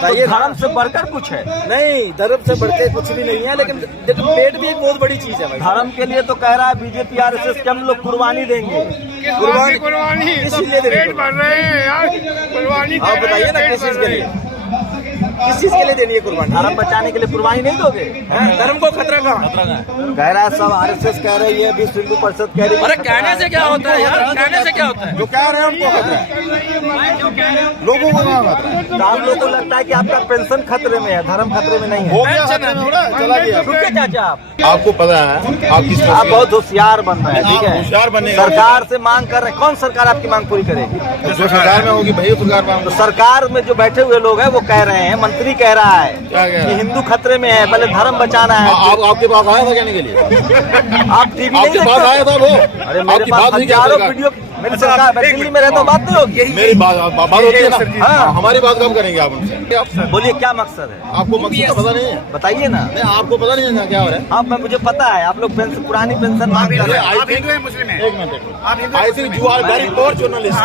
बताइए। धर्म से बढ़कर कुछ है? नहीं, धर्म से बढ़ के कुछ भी नहीं है, लेकिन देखो पेट भी एक बहुत बड़ी चीज है भाई। धर्म के लिए तो कह रहा है बीजेपी आरएसएस के हम लोग कुर्बानी देंगे। कुर्बानी इसीलिए पेट भर रहे हैं यार, कुर्बानी आप बताइए ना किस चीज के लिए, किस चीज के लिए देनी है कुर्बानी? धर्म बचाने के लिए कुर्बानी नहीं दोगे? धर्म को खतरा कहाँ? कह रहा है सब आरएसएस कह रही है, विश्व हिंदू परिषद कह रही है। अरे कहने से क्या होता है यार, कहने से क्या होता है? जो कह रहे हैं उनको खतरा है, लोगों को कहाँ खतरा है? तो हम लोग को लगता है कि आपका पेंशन खतरे में है, धर्म खतरे में नहीं हो है। गया खतरे में, थोड़ा चला गया। रुकिए चाचा, आपको पता है आप किस आप बहुत होशियार बन रहे हैं, ठीक है? होशियार बनेगा। सरकार से मांग कर रहे हैं, कौन सरकार आपकी मांग पूरी करेगी? जो सरकार में होगी वही सरकार में। तो सरकार में जो बैठे हुए लोग हैं वो कह रहे हैं, मंत्री कह रहा है क्या कह रहा कि है? हिंदू खतरे में है, पहले धर्म बचाना है। आपके पास आया था कहने के लिए? आप टीवी नहीं आपके पास देखते? आया था वो? अरे मेरे आपकी पास बात नहीं क्या हजारों सरकार? वीडियो, मेरी सरकार, मैं दिल्ली में रहता हूँ, बात नहीं होगी। मेरी बात होती है ना। हाँ। हमारी बात कब करेंगे आप उनसे? बोलिए क्या मकसद है, आपको मकसद तो पता नहीं है? बताइए ना। नहीं, आपको पता नहीं है क्या हो रहा है? हाँ, मुझे पता है, आप लोग पेंशन, पुरानी पेंशन मांग कर रहे हैं। आप हिंदू हैं मुस्लिम हैं? एक minute, I think you are very poor journalist.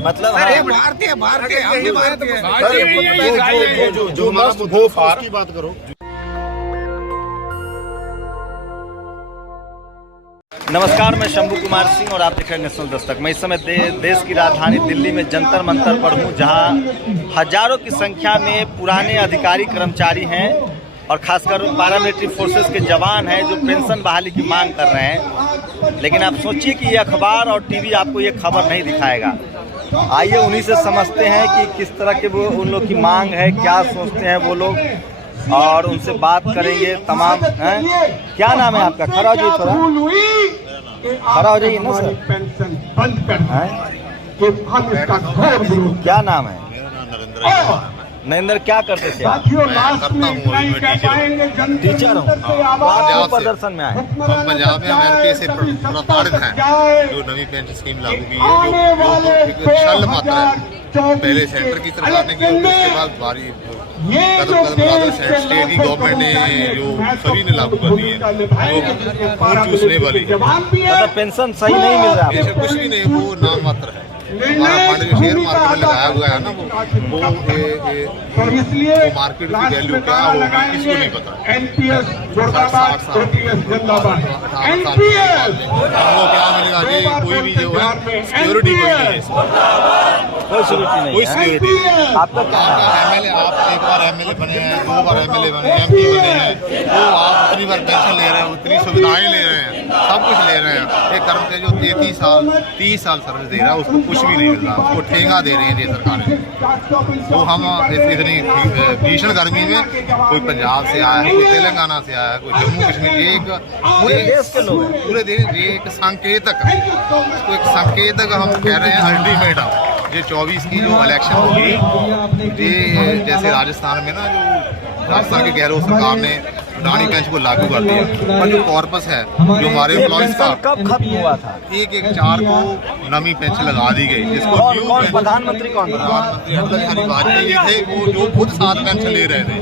मतलब भारतीय भारतीय हम भारतीय जो मस्ट गो फॉर की बात करो। नमस्कार, मैं शंभू कुमार सिंह और आप देख रहे हैं नेशनल दस्तक। मैं इस समय देश की राजधानी दिल्ली में जंतर मंतर पर हूँ, जहाँ हजारों की संख्या में पुराने अधिकारी कर्मचारी हैं और खासकर पैरामिलिट्री फोर्सेस के जवान हैं जो पेंशन बहाली की मांग कर रहे हैं। लेकिन आप सोचिए कि ये अखबार और टीवी आपको ये खबर नहीं दिखाएगा। आइए उन्हीं से समझते हैं कि किस तरह के वो उन लोग की मांग है, क्या सोचते हैं वो लोग, और उनसे बात करेंगे तमाम। हैं, क्या नाम है आपका? खड़ा हो जाइए, थोड़ा खड़ा हो जाइए ना सर। पेंशन बंद कर हैं? हम इसका घोर विरोध। क्या नाम है? नरेंद्र, क्या करते थे आप? साथियों, लास्ट में इतना ही कह पाएंगे, टीचर हूँ। आप क्यों प्रदर्शन में आए? हम पंजाब में एमपी से प्रताड़ित हैं। जो नवी पेंशन स्कीम लागू की है, जो एक छल मात्रा है। पहले सेंटर की सरकार ने की, उसके बाद भारी कदम स्टेट की गवर्नमेंट ने जो सभी ने लागू कर दी है, जो खून चूसने वाली है। मतलब पेंशन सही नहीं मिल रहा है? ऐसा कुछ भी नहीं, वो नाम मात्र है। हमारा फंड जो शेयर मार्केट में लगाया हुआ है ना, वो इसलिए मार्केट की वैल्यू क्या होगी किसको नहीं पता। एनपीएस मुर्दाबाद, ओपीएस जिंदाबाद। एनपीएस हमको क्या मिलेगा जी? कोई भी जो है सिक्योरिटी कोई नहीं है इसमें, कोई सिक्योरिटी नहीं कोई है। सिक्योरिटी। आपका क्या नाम है? एमएलए, आप एक बार एमएलए बने हैं, 2 बार एमएलए बने, एमपी बने हैं, तो आप उतनी बार पेंशन ले रहे हैं, उतनी सुविधाएं ले रहे हैं, सब कुछ ले रहे हैं। एक कर्मचारी जो 30 साल सर्विस दे रहा है, उसको कुछ भी नहीं मिल रहा, उसको ठेंगा दे रही है ये सरकारें। तो हम इतनी भीषण गर्मी में कोई पंजाब से आया है, कोई तेलंगाना से आया है, कोई जम्मू कश्मीर, पूरे देश के लोग हैं। पूरे देश, ये एक संकेतक, इसको एक संकेतक हम कह रहे हैं अल्टीमेटम। ये 24 की जो इलेक्शन होगी, ये जैसे राजस्थान में ना, जो राजस्थान की गहलोत सरकार ने पुरानी पेंशन को लागू कर दिया, और जो कॉर्पस है जो हमारे ये एम्प्लॉइज का, पेंशन कब खत्म हुआ था? 1/4 को नवी पेंशन लगा दी गई, जिसको कौन प्रधानमंत्री कौन था? प्रधानमंत्री अटल बिहारी वाजपेयी जी थे, वो जो खुद 7 पेंशन ले रहे थे,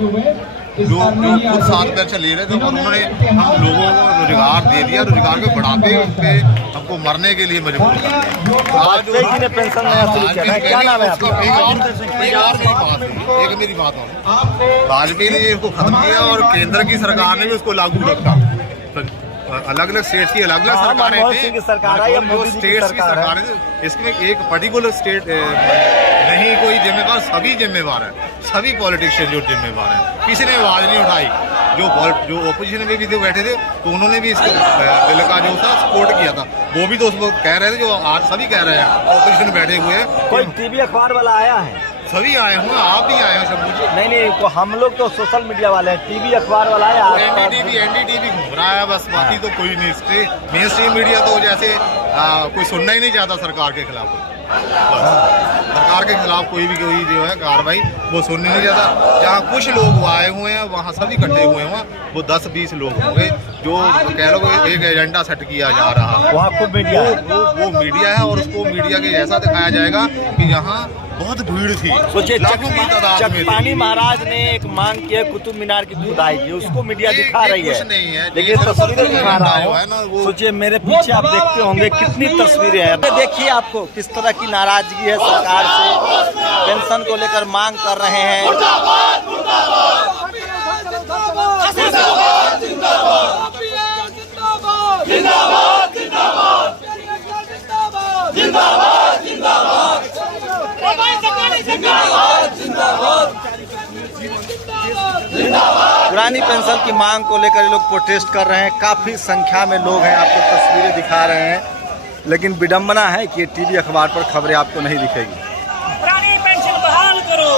जो खुद 7 पेंशन ले रहे थे, और उन्होंने हम लोगों को रोजगार दे दिया, रोजगार को बढ़ाते पे हमको मरने के लिए मजबूर कर दिया। वाजपेयी जी ने पेंशन नया शुरू किया था। क्या नाम है आपका? एक मेरी बात और, वाजपेयी ने इसको खत्म किया और केंद्र की सरकार ने भी उसको लागू रखा। अलग अलग स्टेट्स की अलग अलग सरकारें मनमोहन सिंह की सरकार है या मोदी जी की स्टेट्स की सरकार है? सरकारें, इसमें एक पर्टिकुलर स्टेट नहीं कोई जिम्मेवार, सभी जिम्मेवार हैं, सभी पॉलिटिशियन जो जिम्मेवार हैं, किसी ने आवाज नहीं उठाई। जो ऑपोजिशन में भी थे बैठे थे, तो उन्होंने भी इसके बिल का जो था सपोर्ट किया था, वो भी तो उसको कह रहे थे, जो आज सभी कह रहे हैं ऑपोजिशन बैठे हुए हैं। कोई टीवी अखबार वाला आया है? सभी आए हुए, आप भी आए हैं शंभू जी। नहीं, तो हम लोग तो सोशल मीडिया वाले हैं, टीवी अखबार वाला है। एनडीटीवी घूम रहा है बस, बाकी तो कोई नहीं। मेन स्ट्रीम मीडिया तो जैसे कोई सुनना ही नहीं चाहता सरकार के खिलाफ, सरकार के खिलाफ कोई जो है कार्रवाई वो सुनने नहीं चाहता। जहाँ कुछ लोग आए हुए हैं, वहाँ सभी इकट्ठे हुए हैं, वो 10-20 लोग होंगे जो कह लो एक एजेंडा सेट किया जा रहा है। वहाँ खूब मीडिया है। वो मीडिया है और उसको मीडिया के जैसा दिखाया जाएगा कि यहाँ बहुत भीड़ थी, सोचिए लाखों की तादाद में थी। चकपानी महाराज ने एक मांग की है कुतुब मीनार की खुदाई की, उसको मीडिया दिखा रही कुछ है, नहीं है, लेकिन तस्वीरें दिखा रहा है ना हूँ। वो। सोचिए मेरे पीछे आप देखते होंगे कितनी तस्वीरें हैं। देखिए आपको किस तरह की नाराजगी है सरकार से, पेंशन को लेकर मांग कर रहे हैं। पुरानी पेंशन की मांग को लेकर ये लोग प्रोटेस्ट कर रहे हैं। काफी संख्या में लोग हैं, आपको तस्वीरें दिखा रहे हैं, लेकिन विडंबना है कि ये टीवी अखबार पर खबरें आपको नहीं दिखेगी। पुरानी पेंशन बहाल करो,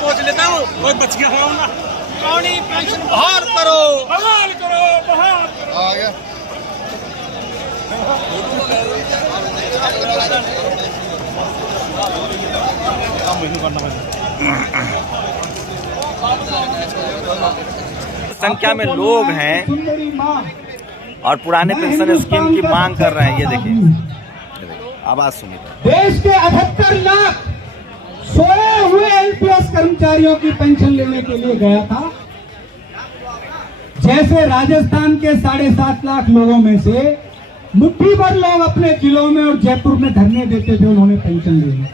पहुंच लेता हूँ, कोई बच गया हो ना। पुरानी पेंशन बहाल करो, बहाल करो, बहाल करो। आ गया। संख्या में लोग हैं और पुराने पेंशन स्कीम की मांग कर रहे हैं। ये देखिए आवाज सुनिए। देश के 78 लाख सोए हुए एनपीएस कर्मचारियों की पेंशन लेने के लिए गया था। जैसे राजस्थान के 7.5 लाख लोगों में से मुट्ठी भर लोग अपने जिलों में और जयपुर में धरने देते थे, उन्होंने पेंशन ले ली।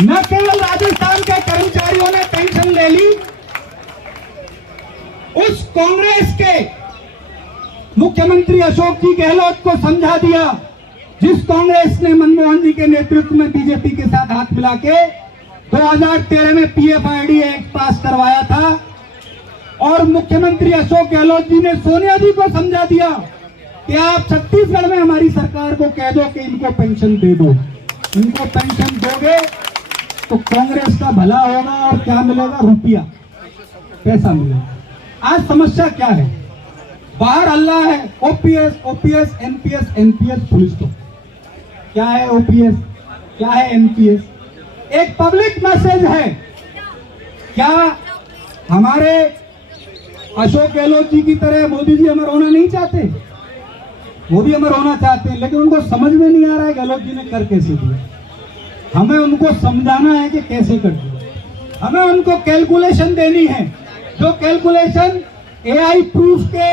न केवल राजस्थान के कर्मचारियों ने पेंशन ले ली, उस कांग्रेस के मुख्यमंत्री अशोक जी गहलोत को समझा दिया, जिस कांग्रेस ने मनमोहन जी के नेतृत्व में बीजेपी के साथ हाथ मिला के 2013 में पीएफआईडी एक्ट पास करवाया था। और मुख्यमंत्री अशोक गहलोत जी ने सोनिया जी को समझा दिया कि आप छत्तीसगढ़ में हमारी सरकार को कह दो कि इनको पेंशन दे दो। इनको पेंशन दोगे तो कांग्रेस का भला होगा और क्या मिलेगा? रुपया, पैसा मिलेगा। आज समस्या क्या है? बाहर अल्लाह है, OPS OPS NPS NPS police. तो क्या है ओपीएस, क्या है एनपीएस? एक पब्लिक मैसेज है। क्या हमारे अशोक गहलोत जी की तरह मोदी जी अमर होना नहीं चाहते? मोदी अमर होना चाहते हैं, लेकिन उनको समझ में नहीं आ रहा है गहलोत जी ने कर कैसे दिया। हमें उनको समझाना है कि कैसे कर दिया। हमें उनको कैलकुलेशन देनी है, जो कैलकुलेशन एआई प्रूफ के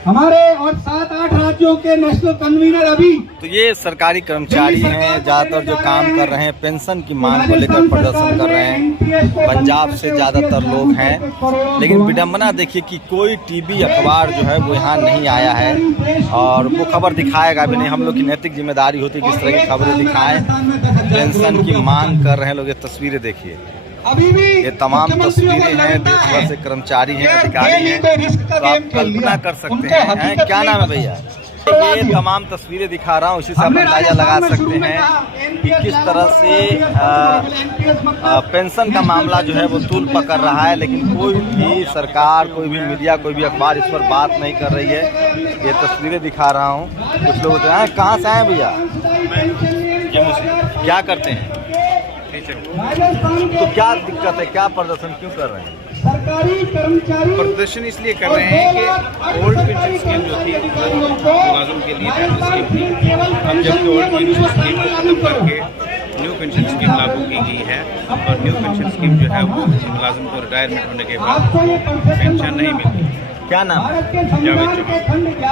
हमारे और 7-8 राज्यों के नेशनल कन्वीनर अभी। तो ये सरकारी कर्मचारी हैं, ज्यादातर जो काम कर रहे हैं पेंशन की मांग को लेकर प्रदर्शन कर रहे हैं। पंजाब से ज्यादातर लोग हैं, लेकिन विडंबना देखिए कि कोई टीवी अखबार जो है वो यहाँ नहीं आया है और वो खबर दिखाएगा भी नहीं। हम लोग की नैतिक जिम्मेदारी होती है किस तरह की खबरें दिखाएं। पेंशन की मांग कर रहे हैं लोग। ये तस्वीरें देखिए, ये तमाम तस्वीरें हैं, देश भर से कर्मचारी हैं, अधिकारी हैं, तो आप कल्पना कर सकते हैं। क्या नाम है भैया? ये तमाम तस्वीरें दिखा रहा हूँ, इसी से आप अंदाजा लगा सकते हैं कि किस तरह से पेंशन का मामला जो है वो तूल पकड़ रहा है, लेकिन कोई भी सरकार, कोई भी मीडिया, कोई भी अखबार इस पर बात नहीं कर रही है। ये तस्वीरें दिखा रहा हूँ। कुछ लोग होते हैं, कहाँ से आए भैया? क्या करते हैं? तो क्या दिक्कत है, क्या प्रदर्शन क्यों कर रहे हैं? सरकारी कर्मचारी प्रदर्शन इसलिए कर रहे हैं कि ओल्ड पेंशन स्कीम जो थी मुलाजिम के लिए स्कीम थी, अब जबकि ओल्ड पेंशन स्कीम को खत्म करके न्यू पेंशन स्कीम लागू की गई है और न्यू पेंशन स्कीम जो है वो मुलाजिम को रिटायरमेंट होने के बाद पेंशन नहीं मिलती। क्या नाम है?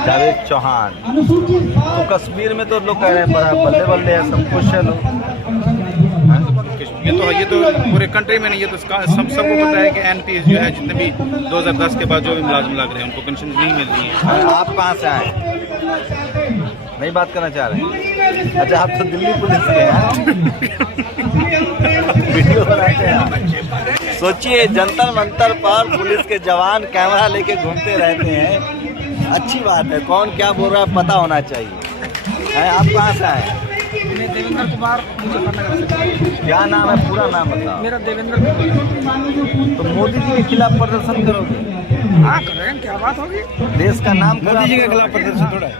जावेद चौहान। तो कश्मीर में तो लोग कह रहे हैं बल्ले बल्ले है, सब खुश है लोग। ये तो पूरे कंट्री में नहीं, ये तो सबको पता है कि एनपीएस जो है जितने भी 2010 के बाद जो भी मुलाजिम लग रहे हैं उनको पेंशन नहीं मिल रही है। आप कहाँ से आए? नहीं बात करना चाह रहे? अच्छा, आप तो दिल्ली पुलिस के हैं, वीडियो बनाते हैं। सोचिए जंतर मंतर पर पुलिस के जवान कैमरा लेके घूमते रहते हैं। अच्छी बात है, कौन क्या बोल रहा है पता होना चाहिए। आप कहाँ से आए? देवेंद्र कुमार, मुजफ्फरनगर से। क्या नाम है? पूरा नाम बताओ। मेरा देवेंद्र कुमार। तो मोदी जी के खिलाफ प्रदर्शन करोगे? हाँ कर रहे हैं, क्या बात होगी? देश का नाम मोदी जी के खिलाफ प्रदर्शन थोड़ा है।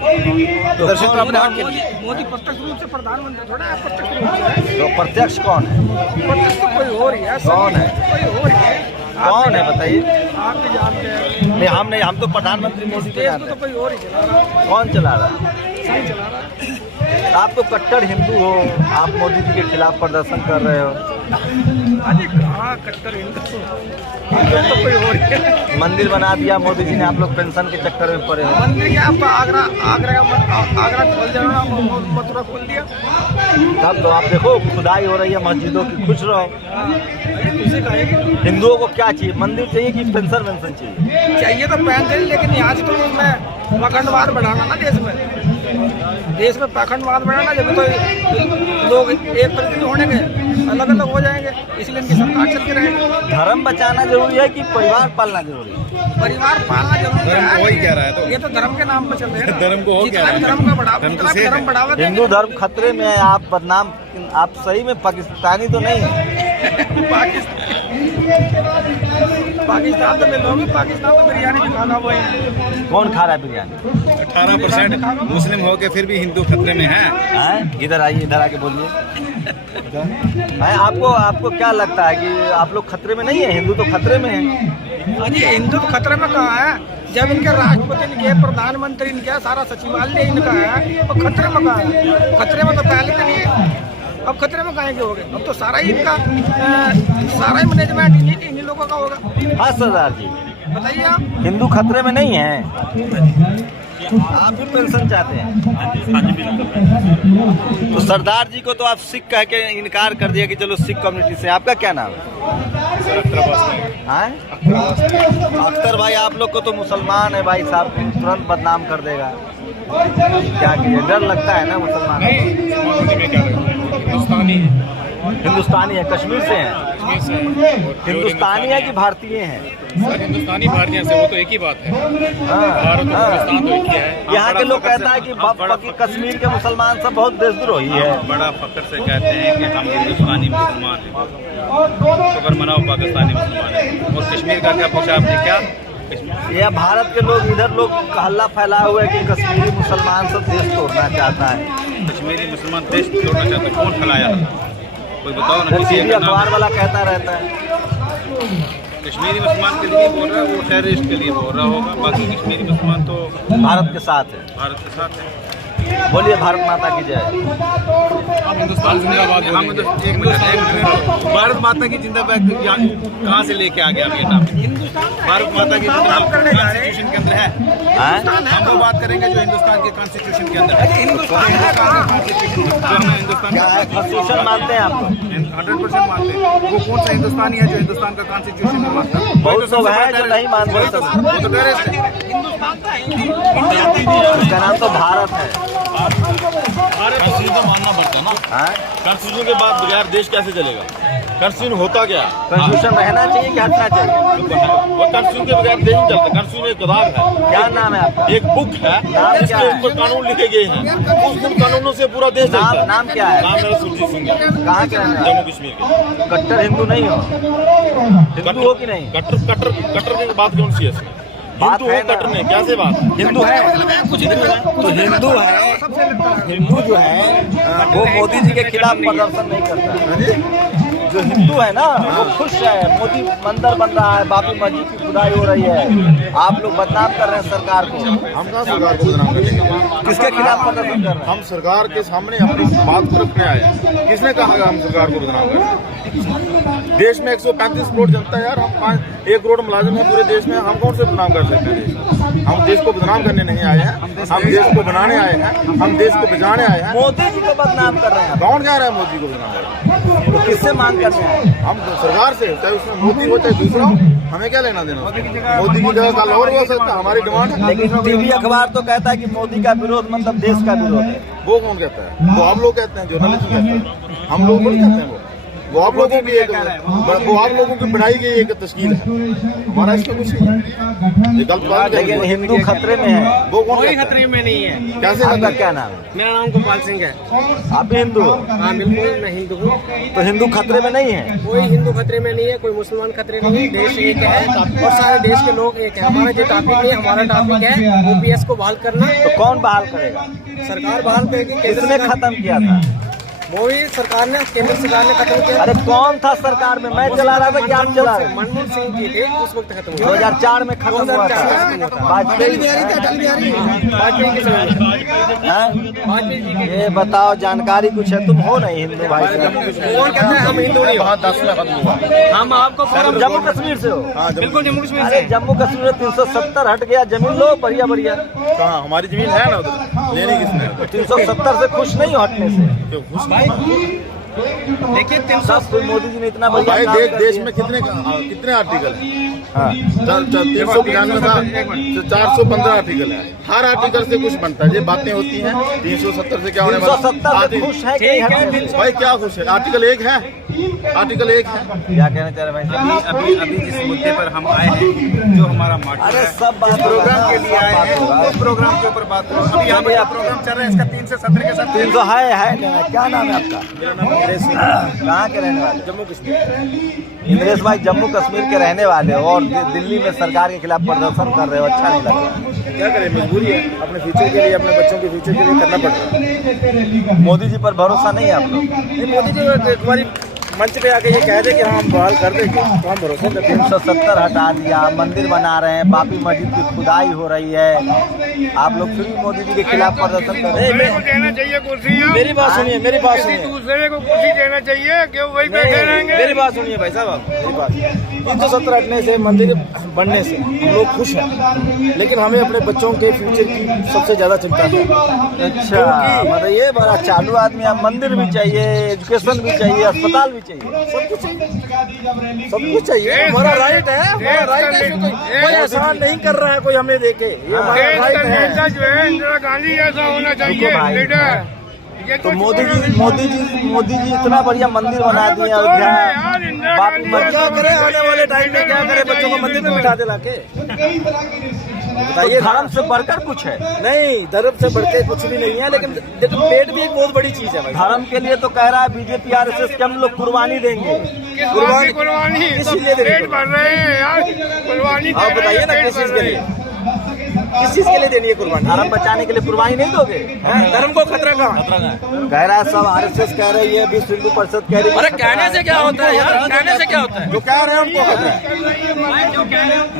दर्शक अपने हक के लिए मोदी प्रत्यक्ष रूप से प्रधानमंत्री थोड़ा है, अप्रत्यक्ष रूप से है। तो प्रत्यक्ष कौन है? प्रत्यक्ष तो कोई और ही है। कौन है? कोई और ही है। कौन है बताइए? आप भी जानते हैं। नहीं, हम नहीं, हम तो प्रधानमंत्री मोदी को देश को जानते तो हैं। कोई और ही चला रहा है। कौन चला रहा है? सही चला रहा है। आप तो कट्टर हिंदू हो, आप मोदी जी के खिलाफ प्रदर्शन कर रहे हो। अरे कहाँ कट्टर हिंदू तो कोई और ही है। मंदिर बना दिया मोदी जी ने, आप लोग पेंशन के चक्कर में पड़े हो। मंदिर क्या आपका आगरा खोल दिया ना, मथुरा खोल दिया। तब तो आप देखो खुदाई हो रही है मस्जिदों की, खुश रहो। उसे कहेगी हिंदुओं को क्या चाहिए? मंदिर चाहिए कि पेंशन वेंशन चाहिए? चाहिए तो पेंशन, लेकिन यहाँ से तो उसमें पाखंडवाद बढ़ाना ना देश में पाखंडवाद बढ़ाना, जब तो लोग एक तरीके होने के अलग अलग हो जाएंगे, इसलिए इनकी सरकार चलती रहेगी। धर्म बचाना जरूरी है कि परिवार पालना जरूरी है? परिवार पालना जरूरी धर्म को वही कह रहा है तो। ये तो धर्म के नाम पर चल रहे हैं। धर्म को हो क्या रहा है? धर्म का बढ़ावा, धर्म तो जितना भी सेफ धर्म है। बढ़ावा देंगे। हिंदू धर्म खतरे में है, आप बदनाम, आप सही में पाकिस्तानी तो नहीं है? पाकिस्तान तो मैं लोग, पाकिस्तान तो बिरयानी भी खाना हुआ है। कौन खा रहा है बिरयानी? 18% मुस्लिम होके फिर भी हिंदू खतरे में है। हैं? इधर आइए, इधर आके बोलिए। हैं, आपको क्या लगता है कि आप लोग खतरे में नहीं है? हिंदू तो खतरे में है। अजी हिंदू खतरे में कहाँ है? जब इनके राष्ट्रपति इनके प्रधानमंत्री इनके सारा सचिवालय इनका है, तो खतरे में कहाँ है? खतरे में तो पहले के लिए, अब खतरे में कहाँ के हो गए? अब तो सारा ही इनका सारा ही मैनेजमेंट इन्हीं लोगों का होगा। हाँ सरदार जी, बताइए आप। हिंदू खतरे में नहीं है? आप भी पेंशन चाहते हैं? तो सरदार जी को तो आप सिख कह के इनकार कर दिया कि चलो सिख कम्युनिटी से। आपका क्या नाम है? हैं? अख्तर भाई, आप लोग को तो मुसलमान है भाई साहब, तुरंत बदनाम कर देगा। क्या कीजिए, डर लगता है ना मुसलमान? हिंदुस्तानी है, कश्मीर से हैं। हिंदुस्तानी है कि भारतीय हैं? सर हिंदुस्तानी भारतीय से वो तो एक ही बात है। भारत और हिंदुस्तान तो एक ही है। यहाँ के लोग कहता है कि कश्मीर के मुसलमान सब बहुत देशद्रोही है। बड़ा फख्र से कहते हैं कि हम हिंदुस्तानी मुसलमान हैं, शुक्र मनाओ पाकिस्तानी मुसलमान हैं। और कश्मीर का क्या पूछा आपने? क्या यह भारत के लोग, इधर लोग हल्ला फैलाया हुआ है कि कश्मीरी मुसलमान सब देश तोड़ना चाहता है। कश्मीरी मुसलमान देश तोड़ना चाहते हैं? कौन फैलाया? कोई बताओ ना। किसी टीवी अखबार वाला कहता रहता है। कश्मीरी मुसलमान के लिए बोल रहा है, वो टेररिस्ट के लिए बोल रहा होगा। बाकी कश्मीरी मुसलमान तो भारत के साथ है। भारत के साथ है। बोलिए भारत माता की जय। हम हिंदुस्तान जिंदाबाद हम बोलेंगे। एक मिनट, भारत माता की जिंदाबाद कहाँ से लेके आ गया आप ये टॉपिक? हिंदुस्तान का भारत माता की कॉन्स्टिट्यूशन के अंदर है। हैं? हम वो बात करेंगे जो हिंदुस्तान के कॉन्स्टिट्यूशन के अंदर है। हिंदुस्तान है कहाँ? जो हमें हिंदुस्तान क्या है, कॉन्स्टिट्यूशन मानते हैं आप? 100% मानते हैं। वो कौन सा हिंदुस्तानी है जो हिंदुस्तान का कॉन्स्टिट्यूशन में मानता है? बहुत लोग हैं जो नहीं मानते। वो तो टेररिस्ट है। हिंदुस्तान का हिंदी उसका नाम तो भारत है। कॉन्स्टिट्यूशन तो मानना पड़ता है ना। हैं? कॉन्स्टिट्यूशन के बाद बगैर देश कैसे चलेगा? कॉन्स्टिट्यूशन होता क्या? कॉन्स्टिट्यूशन रहना चाहिए कि हटना चाहिए? वो कॉन्स्टिट्यूशन के बगैर देश नहीं चलता। कॉन्स्टिट्यूशन एक किताब है, क्या नाम है आपका? एक बुक है नाम क्या जिसके है? ऊपर कानून लिखे गए हैं। उन कानूनों से पूरा देश चलता है। नाम क्या है? नाम मेरा सुरजीत सिंह है, कहाँ के रहने वाले? जम्मू कश्मीर के। कट्टर हिंदू नहीं हो? हिंदू हो कि नहीं? कट्टर की बात कौन सी है इसमें? बात हिंदू है हो ना। कट्टर में कैसे बात? हिंदू है कुछ हिंदू है, तो हिंदू है। हिंदू जो है वो मोदी जी के खिलाफ प्रदर्शन नहीं करता है। जो हिंदू है ना वो खुश है, मोदी मंदिर बन रहा है, बाबरी मस्जिद की खुदाई हो रही है, आप लोग बदनाम कर रहे हैं सरकार को। हम कहाँ सरकार को बदनाम करेंगे? किसके खिलाफ प्रदर्शन कर रहे हैं? हम सरकार के सामने अपनी बात को रखने आए हैं। किसने कहा कि हम सरकार को बदनाम करें? देश में 135 करोड़ जनता है यार, हम 1 करोड़ मुलाजिम है पूरे देश में, हम कौन से बदनाम कर सकते हैं? देश हम देश को बदनाम करने नहीं आए हैं, हम देश को बनाने आए हैं, हम देश को बचाने आए हैं। मोदी जी को बदनाम कर रहे हैं। कौन कह रहा है मोदी को बदनाम कर रहे हैं? तो किससे मांग करते हैं? हम तो सरकार से, चाहे उसमें मोदी हो चाहे दूसरा हो, हमें क्या लेना देना? मोदी की जगह कल और हो सकता है, हमारी डिमांड है। लेकिन टीवी अखबार तो कहता है कि मोदी का विरोध मतलब देश का विरोध है। वो कौन कहता है? वो हम लोग कहते हैं, जर्नलिस्ट कहते हैं, हम लोग थोड़ी कहते हैं। वो वो आप लोगों की बनाई गई एक तस्कीर है, हमारा इसमें कुछ नहीं है। ये गलत बात है। लेकिन हिंदू खतरे में है। वो कौन कोई कहता है? खतरे में नहीं है। कैसे आपका क्या नाम है? मेरा नाम गोपाल सिंह है। आप भी हिंदू हो? हाँ बिल्कुल, मैं हिंदू हूँ। तो हिंदू खतरे में नहीं है? कोई हिंदू खतरे में नहीं है, कोई मुसलमान खतरे में नहीं है। देश एक है और सारे देश के लोग एक है। हमारा जो टॉपिक नहीं है, हमारा टॉपिक है OPS को बहाल करना। तो कौन बहाल करेगा? सरकार बहाल करेगी। किसने खत्म किया था? वो ही सरकार ने, केंद्र सरकार ने खत्म किया। अरे कौन था सरकार में? मैं चला रहा था कि आप चला रहे? मनमोहन सिंह जी थे, उस वक्त खत्म हुआ। 2004 में खत्म हुआ था। वाजपेयी वाजपेयी के समय में। हैं? वाजपेयी जी के। ये बताओ, जानकारी कुछ है? तुम हो नहीं हिंदू भाई साहब? कौन कहता है हम हिंदू नहीं? वहाँ 10 में खत्म हुआ। हम आपको पूरा जम्मू कश्मीर से हो? बिल्कुल जम्मू कश्मीर अरे से। जम्मू कश्मीर में 370 हट गया, जमीन लो बढ़िया बढ़िया। कहाँ हमारी जमीन है ना उधर, लेनी किसने? 370 से खुश नहीं हो हटने से? तो घुस देखिए 300 सब मोदी जी ने इतना बढ़िया भाई काम कर देश दिया। में कितने आर्टिकल है? हाँ। 395 था, 415 आर्टिकल है। हर आर्टिकल से कुछ बनता है। ये बातें होती हैं 370 से क्या होने वाला? 370 से खुश है कि हटने से? भाई क्या खुश है? आर्टिकल 1 है, आर्टिकल 1 है। क्या कहना चाह रहे भाई साहब? अभी जिस मुद्दे पर हम आए हैं, जो हमारा मार्च अरे सब बात प्रोग्राम के लिए आए हैं, उस प्रोग्राम के ऊपर बात करो। अभी यहाँ पे प्रोग्राम चल रहा है, इसका 3 से 17 के साथ 300 है। क्या नाम है आपका? मेरा नाम इंद्रेश सिंह। कहाँ के रहने वाले? जम्मू कश्मीर। इंद्रेश भाई जम्मू कश्मीर के रहने वाले हो और दिल्ली में सरकार के खिलाफ प्रदर्शन कर रहे हो, अच्छा नहीं लग रहा? क्या करें, मजबूरी है। अपने फ्यूचर के लिए, अपने बच्चों के फ्यूचर के लिए करना पड़ रहा है। मोदी जी पर भरोसा नहीं है आप लोग? नहीं, मोदी जी एक बारी मंच पे आके ये कह दे कि हम बहाल कर देंगे, तो हम भरोसा करते हैं। 370 हटा दिया, मंदिर बना रहे हैं, बाबरी मस्जिद की खुदाई हो रही है, आप लोग फिर भी मोदी जी के खिलाफ प्रदर्शन कर रहे हैं। देना चाहिए कुर्सी। मेरी बात सुनिए, मेरी बात सुनिए, दूसरे को कुर्सी देना चाहिए, क्यों वही बैठे रहेंगे? मेरी बात सुनिए भाई साहब, मेरी बात। 370 हटने से, मंदिर बनने से हम लोग खुश हैं, लेकिन हमें अपने बच्चों के फ्यूचर की सबसे ज्यादा चिंता है। अच्छा, मतलब ये बड़ा चालू आदमी है। मंदिर भी चाहिए, एजुकेशन भी चाहिए, अस्पताल भी चाहिए, सब कुछ चाहिए, सब कुछ चाहिए। हमारा राइट है, हमारा राइट है। कोई एहसान नहीं कर रहा है कोई हमें देके, ये हमारा राइट है। जो है इंदिरा गांधी जैसा होना चाहिए भाई। लीडर। तो मोदी जी इतना बढ़िया मंदिर बना दिए अयोध्या में। बापू क्या मस्जिद करे आने वाले टाइम में, क्या करे? बच्चों को मंदिर में बिठा दे लाके, बताइए। धर्म से बढ़कर कुछ है? नहीं, धर्म से बढ़ के कुछ भी नहीं है, लेकिन देखो पेट भी एक बहुत बड़ी चीज है भाई। धर्म के लिए तो कह रहा है बीजेपी RSS के हम लोग कुर्बानी देंगे। कुर्बानी किस लिए दे रहे पेट भर रहे हैं यार, कुर्बानी आप बताइए ना, किस चीज के लिए, किस चीज के लिए देनी है कुर्बानी? धर्म बचाने के लिए कुर्बानी नहीं दोगे? हैं? धर्म को खतरा कहाँ? कह रहा है सब RSS कह रही है, विश्व हिंदू परिषद कह रही है। अरे कहने से क्या होता है यार, कहने से क्या होता है? जो कह रहे हैं उनको खतरा है,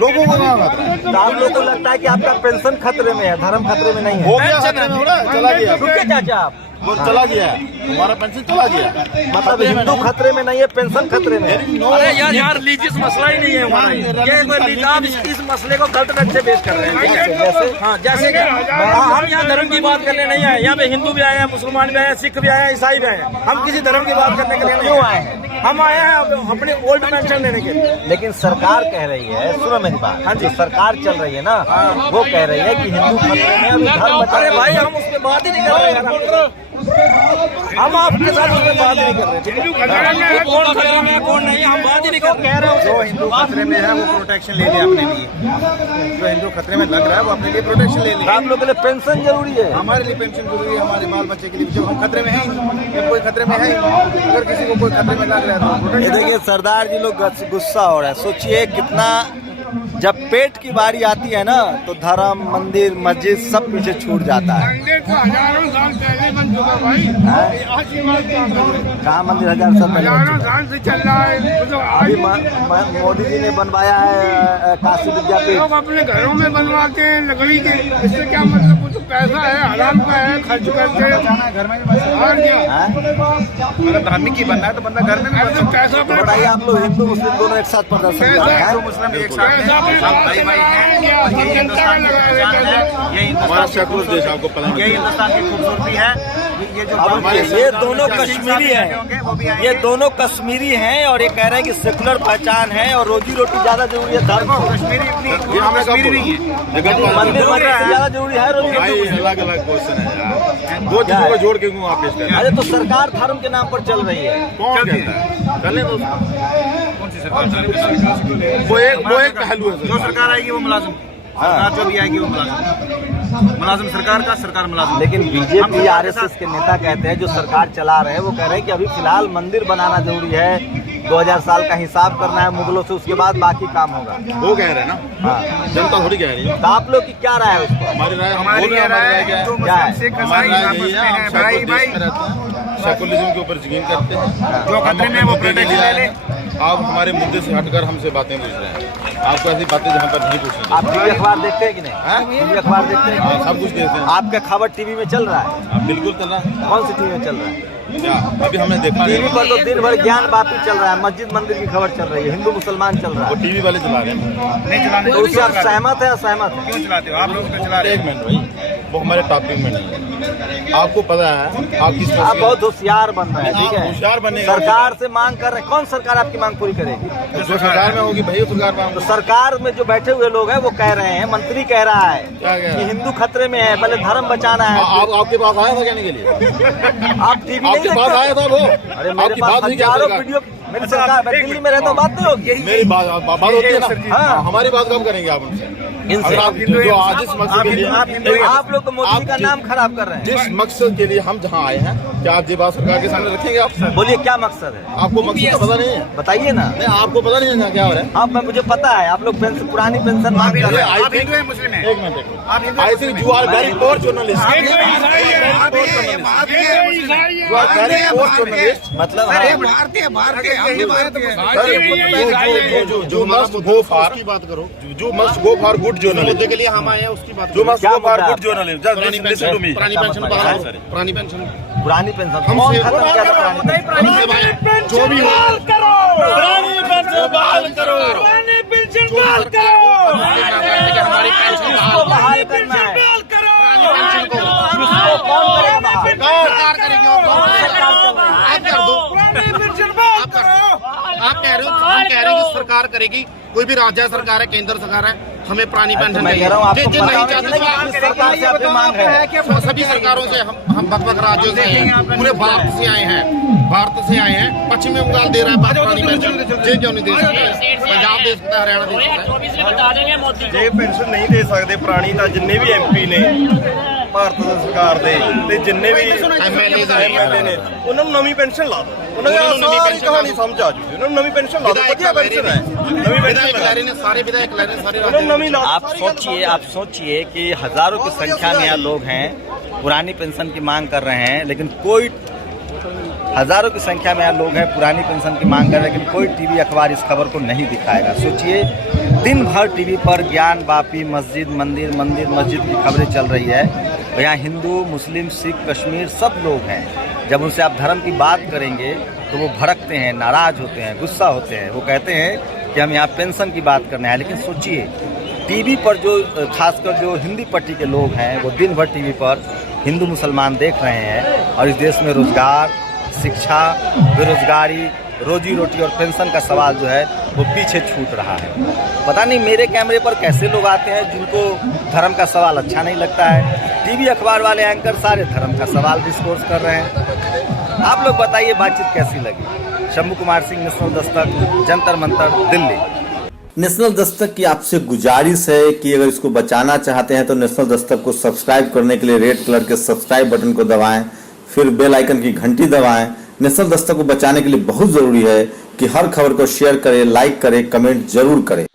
लोगों को कहाँ खतरा है? तो आप लोग को लगता है कि आपका पेंशन खतरे में है, धर्म खतरे में नहीं हो है? गया खतरे में, हो रहा है, चला गया। रुकिए चाचा, आप वो चला गया है, हमारा पेंशन चला गया। मतलब हिंदू खतरे में नहीं है, पेंशन खतरे में है। अरे यार रिलीजियस मसला ही नहीं है हमारा ये कोई निजाम इस मसले को गलत ढंग से पेश कर रहे हैं। जैसे हाँ, जैसे कि हम यहाँ धर्म की बात करने नहीं आए, यहाँ पे हिंदू भी आए हैं, मुसलमान भी आए हैं, सिख भी आए हैं, ईसाई भी आए हैं। हम किसी धर्म की बात करने के लिए क्यों आए हैं? हम आए हैं अपने ओल्ड पेंशन लेने के लिए। लेकिन सरकार कह रही है, सुनो मेरी बात, हाँ जी। जो सरकार चल रही है ना, वो कह रही है कि हिंदू खतरे में, अभी धर्म बचा। अरे भाई हम उस पर बात ही नहीं कर रहे यार, हम आपके साथ उस पर बात नहीं कर रहे, ठीक है? कौन खतरे में है कौन नहीं, हम बात ही नहीं कर कह रहे जो हिंदू खतरे में है वो प्रोटेक्शन ले ले अपने लिए, जो हिंदू खतरे में लग रहा है वो अपने लिए प्रोटेक्शन ले ले। आप लोग के लिए पेंशन जरूरी है? हमारे लिए पेंशन जरूरी है, हमारे बाल बच्चे के लिए। जब हम खतरे में हैं ही नहीं, जब कोई खतरे में है ही नहीं, अगर किसी को कोई खतरे में लग रहा है तो ये प्रोटेक्शन। देखिए सरदार जी लोग गुस्सा हो रहा है। सोचिए कितना, जब पेट की बारी आती है ना, तो धर्म, मंदिर, मस्जिद सब पीछे छूट जाता है। मंदिर तो हजारों साल पहले बन चुका भाई, आज की बात क्या करें? कहाँ मंदिर 1000 साल पहले बन हजारों चुका? साल से चल रहा है, तो अभी आज मोदी जी ने बनवाया है काशी विद्यापीठ। लोग अपने घरों में बनवाते हैं लकड़ी के, इससे क्या मतलब? वो तो पैसा है, हराम का है, खर्च करते हैं घर में भी और क्या? अगर धार्मिक ही बनना है तो बंदा घर में भी बन तो पैसा तो बताइए आप लोग हिंदू मुस्लिम दोनों एक साथ प्रदर्शन कर रहे हैं? हिंदू मुस्लिम एक साथ हैं, सब भाई भाई हैं। यही हिंदुस्तान की पहचान है, यही हमारा हिंदुस्तान सेकुलर देश, आपको पता यही हिंदुस्तान की खूबसूरती है। अब ये दोनों कश्मीरी हैं, ये दोनों कश्मीरी हैं और ये कह रहे हैं कि सेकुलर पहचान है और रोजी रोटी ज्यादा जरूरी है धर्म से। कश्मीरी नहीं है, मंदिर से ज्यादा जरूरी है रोजी रोटी। अलग अलग क्वेश्चन है यार, दो चीजों को जोड़ के क्यों आप पेश कर रहे हैं? अरे तो सरकार धर्म के नाम पर चल रही है। कौन कहता है? चलें तो कौन सी सरकार? वो एक पहलू है। जो सरकार आएगी वो मुलाजिम, सरकार जो भी आएगी वो मुलाजिम सरकार का, सरकार मुलाजिम। लेकिन बीजेपी आरएसएस के नेता कहते हैं जो सरकार चला रहे हैं वो कह रहे हैं कि अभी फिलहाल मंदिर बनाना जरूरी है, 2000 साल का हिसाब करना है मुगलों से, उसके बाद बाकी काम होगा। वो कह रहे हैं ना, हाँ, जनता थोड़ी कह रही है। तो आप लोग की क्या राय है उस पर? हमारी राय हमारी राय है जो क्या है? मुस्लिम सिख हमारी ईसाई राय आपस यही में है, है, हम भाई सेकुलरिज्म भाई में रहते हैं, सेकुलरिज्म के ऊपर यकीन करते हैं। जो खतरे में वो प्रोटेक्शन ले ले। आप हमारे मुद्दे से हटकर हमसे बातें पूछ रहे हैं, आपको ऐसी बातें जहाँ पर नहीं पूछनी। आप टीवी अखबार देखते हैं कि नहीं? टीवी अखबार देखते हैं? हाँ, सब कुछ देखते हैं। आपका खबर टीवी में चल रहा है? आप बिल्कुल चल रहा है। कौन सी टीवी में चल रहा है? क्या अभी हमने देखा टीवी नहीं, पर तो दिन भर ज्ञान बापी चल रहा है, मस्जिद मंदिर की खबर चल रही है, हिंदू मुसलमान चल रहा वो है। टीवी वाले चला रहे हैं। नहीं चलाने, तो उससे आप सहमत है असहमत है? क्यों चलाते हो आप लोग? तो चला रहे एक मिनट भाई, वो हमारे टॉपिक में नहीं है। आपको पता है आप किस आप बहुत होशियार बन रहे हैं, ठीक है? होशियार बनने का सरकार से मांग कर रहे हैं, कौन सरकार आपकी मांग पूरी करेगी? जो सरकार में होगी भाई सरकार में तो सरकार में जो बैठे हुए लोग हैं वो कह रहे हैं, मंत्री कह रहा है क्या कह रहा कि है? हिंदू खतरे में है, पहले धर्म बचाना है। आपके पास आया था कहने के लिए? आप टीवी नहीं आपके पास देखते? आया था वो? अरे मेरे आपकी पास बात हुई क्या हजारों सरकार? वीडियो, मेरी सरकार, मैं दिल्ली में रहता हूँ, बात नहीं होगी। मेरी बात होती है ना, हाँ। हमारी बात कब करेंगे आप उनसे? इनसे। अगर आप जो आज इस मकसद के लिए आप लोग तो मोदी का नाम खराब कर रहे हैं। जिस मकसद के लिए हम जहाँ आए हैं, क्या आप ये बात सरकार के सामने रखेंगे? आप बोलिए क्या मकसद है, आपको मकसद तो पता नहीं है? बताइए ना। नहीं, आपको पता नहीं है क्या हो रहा है? हाँ, मुझे पता है, आप लोग पेंशन, पुरानी पेंशन मांग कर रहे हैं। आप हिंदू हैं मुस्लिम हैं? एक minute, I think you are very poor journalist. मतलब भारतीय भारतीय जो मस्ट गो फॉर की बात करो, जो must go for good journalism के लिए हम आए हैं उसकी बात, जो मस्ट क्या गो फॉर मुद्दा? Good journalism. पुरानी पेंशन, पुरानी पेंशन, पुरानी पेंशन पुरानी पेंशन कौन खत्म किया था? पुरानी पेंशन जो भी हो, पुरानी पेंशन बहाल करो, पुरानी पेंशन बहाल करो, हमारी पेंशन इसको बहाल करना है। इसको कौन करेगा बहाल? सरकार करेगी। आप कर दो। आप कह रहे हो, हम कह रहे हैं कि सरकार करेगी, कोई भी राज्य सरकार है, केंद्र सरकार है, हमें पुरानी पेंशन मैं कह रहा हूँ आपको नहीं पता चाहते नहीं कि किस सरकार से आपकी मांग है? सभी सरकारों से हम बक राज्यों से हैं, पूरे भारत से आए हैं, भारत से आए हैं। पश्चिम बंगाल दे रहा है पुरानी पेंशन, ये क्यों नहीं दे सकते? पंजाब दे सकता है, हरियाणा दे सकता है। ਜੇ ਪੈਨਸ਼ਨ ਨਹੀਂ ਦੇ ਸਕਦੇ ਪੁਰਾਣੀ ਤਾਂ ਜਿੰਨੇ ਵੀ ਐਮਪੀ ਨੇ ਭਾਰਤ ਸਰਕਾਰ ਦੇ ਤੇ ਜਿੰਨੇ ਵੀ ਐਮਐਲਏ ਨੇ ਉਹਨਾਂ ਨੂੰ ਨਵੀਂ ਪੈਨਸ਼ਨ ਲਾ ਦਿਓ, ਉਹਨਾਂ ਦੀ ਸਾਰੀ ਕਹਾਣੀ ਸਮਝ ਆ ਜੂਗੀ, ਉਹਨਾਂ ਨੂੰ ਨਵੀਂ ਪੈਨਸ਼ਨ ਲਾ ਦਿਓ, ਵਧੀਆ ਪੈਨਸ਼ਨ ਹੈ, ਨਵੀਂ विधायक ਪੈਨਸ਼ਨ ला रहे हैं, सारे विधायक ला रहे हैं, सारे ਉਹਨਾਂ ਨੂੰ ਨਵੀਂ ਲਾ आप सोचिए कि हजारों की संख्या में यहाँ लोग हैं, पुरानी पेंशन की मांग कर रहे हैं, लेकिन कोई, हजारों की संख्या में यहाँ लोग हैं पुरानी पेंशन की मांग कर रहे हैं, लेकिन कोई टीवी अखबार इस खबर को नहीं दिखाएगा। सोचिए दिन भर टीवी पर ज्ञान बापी, मस्जिद मंदिर, मंदिर मस्जिद की खबरें चल रही है और यहाँ हिंदू मुस्लिम सिख कश्मीर सब लोग हैं। जब उनसे आप धर्म की बात करेंगे तो वो भड़कते हैं, नाराज होते हैं, गुस्सा होते हैं, वो कहते हैं कि हम यहाँ पेंशन की बात करना है। लेकिन सोचिए टीवी पर जो खासकर जो हिंदी पट्टी के लोग हैं वो दिन भर टीवी पर हिंदू मुसलमान देख रहे हैं और इस देश में रोजगार, शिक्षा, बेरोजगारी, रोजी रोटी और पेंशन का सवाल जो है वो पीछे छूट रहा है। पता नहीं मेरे कैमरे पर कैसे लोग आते हैं जिनको धर्म का सवाल अच्छा नहीं लगता है। टीवी अखबार वाले एंकर सारे धर्म का सवाल डिस्कोर्स कर रहे हैं। आप लोग बताइए बातचीत कैसी लगी। शंभू कुमार सिंह, नेशनल दस्तक, जंतर मंतर, दिल्ली। नेशनल दस्तक की आपसे गुजारिश है कि अगर इसको बचाना चाहते हैं तो नेशनल दस्तक को सब्सक्राइब करने के लिए रेड कलर के सब्सक्राइब बटन को दबाएं, फिर बेल आइकन की घंटी दबाएं। नेशनल दस्तक को बचाने के लिए बहुत जरूरी है कि हर खबर को शेयर करें, लाइक करें, कमेंट जरूर करें।